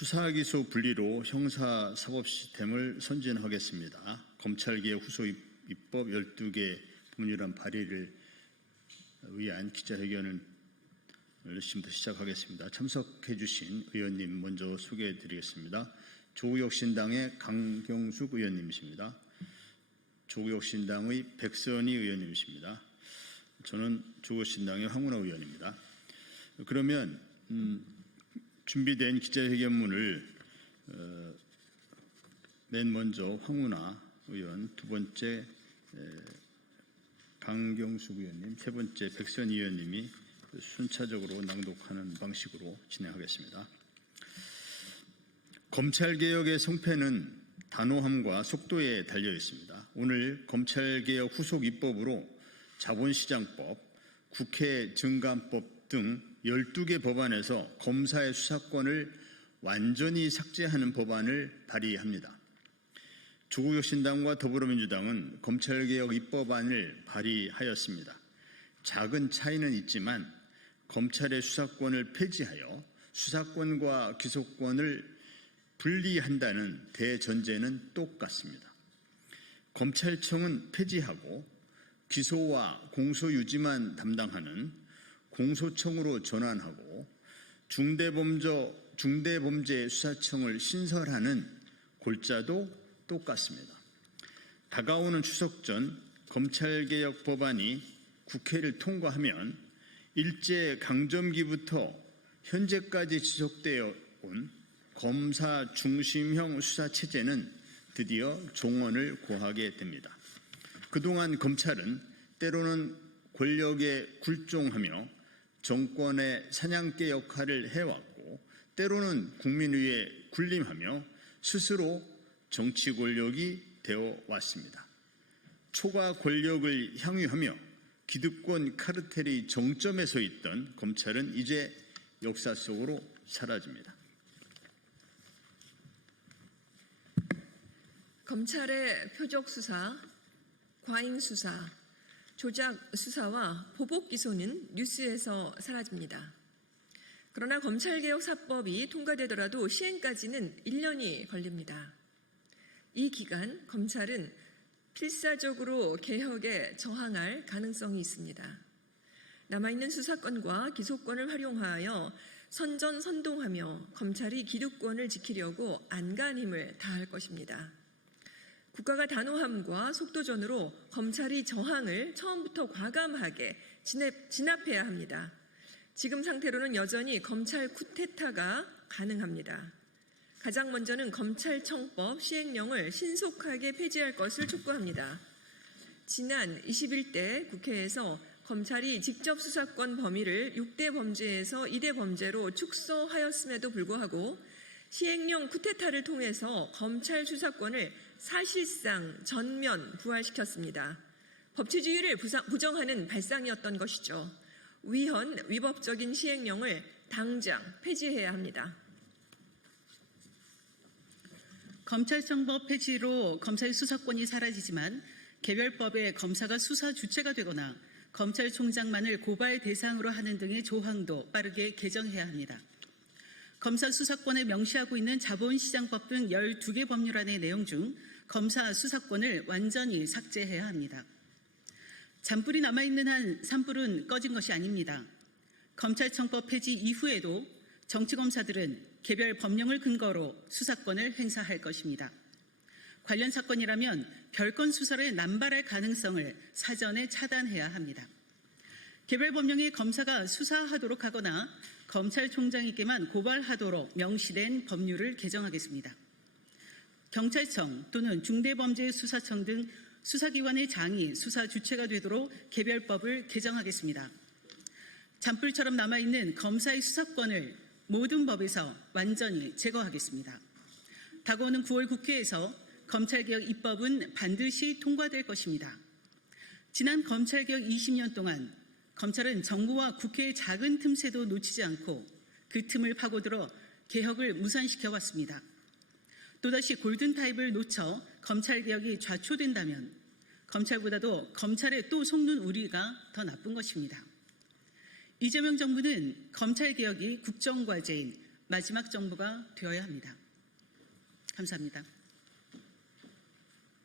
수사기소 분리로 형사사법 시스템을 선진하겠습니다. 검찰개혁 후속 입법 12개 법률안 발의를 위한 기자회견을 지금부터 시작하겠습니다. 참석해 주신 의원님 먼저 소개해 드리겠습니다. 조국혁신당의 강경숙 의원님이십니다. 조국혁신당의 백선희 의원님이십니다. 저는 조국혁신당의 황운하 의원입니다. 그러면 준비된 기자회견문을 맨 먼저 황운하 의원, 두 번째 강경숙 의원님, 세 번째 백선희 의원님이 순차적으로 낭독하는 방식으로 진행하겠습니다. 검찰개혁의 성패는 단호함과 속도에 달려 있습니다. 오늘 검찰개혁 후속 입법으로 자본시장법, 국회 증감법 등 12개 법안에서 검사의 수사권을 완전히 삭제하는 법안을 발의합니다. 조국혁신당과 더불어민주당은 검찰개혁 입법안을 발의하였습니다. 작은 차이는 있지만 검찰의 수사권을 폐지하여 수사권과 기소권을 분리한다는 대전제는 똑같습니다. 검찰청은 폐지하고 기소와 공소 유지만 담당하는 공소청으로 전환하고 중대범죄 수사청을 신설하는 골자도 똑같습니다. 다가오는 추석 전 검찰개혁 법안이 국회를 통과하면 일제강점기부터 현재까지 지속되어 온 검사 중심형 수사체제는 드디어 종언을 고하게 됩니다. 그동안 검찰은 때로는 권력에 굴종하며 정권의 사냥개 역할을 해왔고 때로는 국민 위에 군림하며 스스로 정치 권력이 되어 왔습니다. 초과 권력을 향유하며 기득권 카르텔이 정점에 서 있던 검찰은 이제 역사 속으로 사라집니다. 검찰의 표적 수사, 과잉 수사, 조작 수사와 보복 기소는 뉴스에서 사라집니다. 그러나 검찰개혁 4법이 통과되더라도 시행까지는 1년이 걸립니다. 이 기간 검찰은 필사적으로 개혁에 저항할 가능성이 있습니다. 남아있는 수사권과 기소권을 활용하여 선전선동하며 검찰이 기득권을 지키려고 안간힘을 다할 것입니다. 국가가 단호함과 속도전으로 검찰이 저항을 처음부터 과감하게 진압해야 합니다. 지금 상태로는 여전히 검찰 쿠데타가 가능합니다. 가장 먼저는 검찰청법 시행령을 신속하게 폐지할 것을 촉구합니다. 지난 21대 국회에서 검찰이 직접 수사권 범위를 6대 범죄에서 2대 범죄로 축소하였음에도 불구하고 시행령 쿠데타를 통해서 검찰 수사권을 사실상 전면 부활시켰습니다. 법치주의를 부정하는 발상이었던 것이죠. 위법적인 시행령을 당장 폐지해야 합니다. 검찰청법 폐지로 검사의 수사권이 사라지지만 개별법에 검사가 수사 주체가 되거나 검찰총장만을 고발 대상으로 하는 등의 조항도 빠르게 개정해야 합니다. 검사 수사권을 명시하고 있는 자본시장법 등 12개 법률안의 내용 중 검사 수사권을 완전히 삭제해야 합니다. 잔불이 남아있는 한 산불은 꺼진 것이 아닙니다. 검찰청법 폐지 이후에도 정치검사들은 개별 법령을 근거로 수사권을 행사할 것입니다. 관련 사건이라면 별건 수사를 남발할 가능성을 사전에 차단해야 합니다. 개별 법령에 검사가 수사하도록 하거나 검찰총장에게만 고발하도록 명시된 법률을 개정하겠습니다. 경찰청 또는 중대범죄수사청 등 수사기관의 장이 수사 주체가 되도록 개별법을 개정하겠습니다. 잔불처럼 남아있는 검사의 수사권을 모든 법에서 완전히 제거하겠습니다. 다가오는 9월 국회에서 검찰개혁 입법은 반드시 통과될 것입니다. 지난 검찰개혁 20년 동안 검찰은 정부와 국회의 작은 틈새도 놓치지 않고 그 틈을 파고들어 개혁을 무산시켜 왔습니다. 또다시 골든타입을 놓쳐 검찰개혁이 좌초된다면 검찰보다도 검찰에 또 속는 우리가 더 나쁜 것입니다. 이재명 정부는 검찰개혁이 국정과제인 마지막 정부가 되어야 합니다. 감사합니다.